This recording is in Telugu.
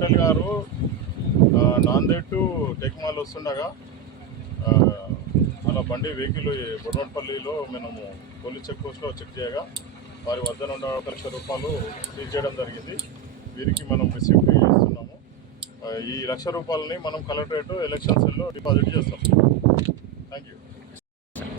పటేల్ గారు నాందేడ్ టు టెక్మాల్ వస్తుండగా అలా బండి వెహికల్ బొడవనపల్లిలో మనము పోలీస్ చెక్ పోస్ట్లో చెక్ చేయగా వారి వద్ద నుండి 1 లక్ష రూపాయలు సీజ్ చేయడం జరిగింది. వీరికి మనం రిసిప్ట్ చేస్తున్నాము. ఈ 1 లక్ష రూపాయలని మనం కలెక్టరేట్ ఎలక్షన్ సెల్లో డిపాజిట్ చేస్తాం.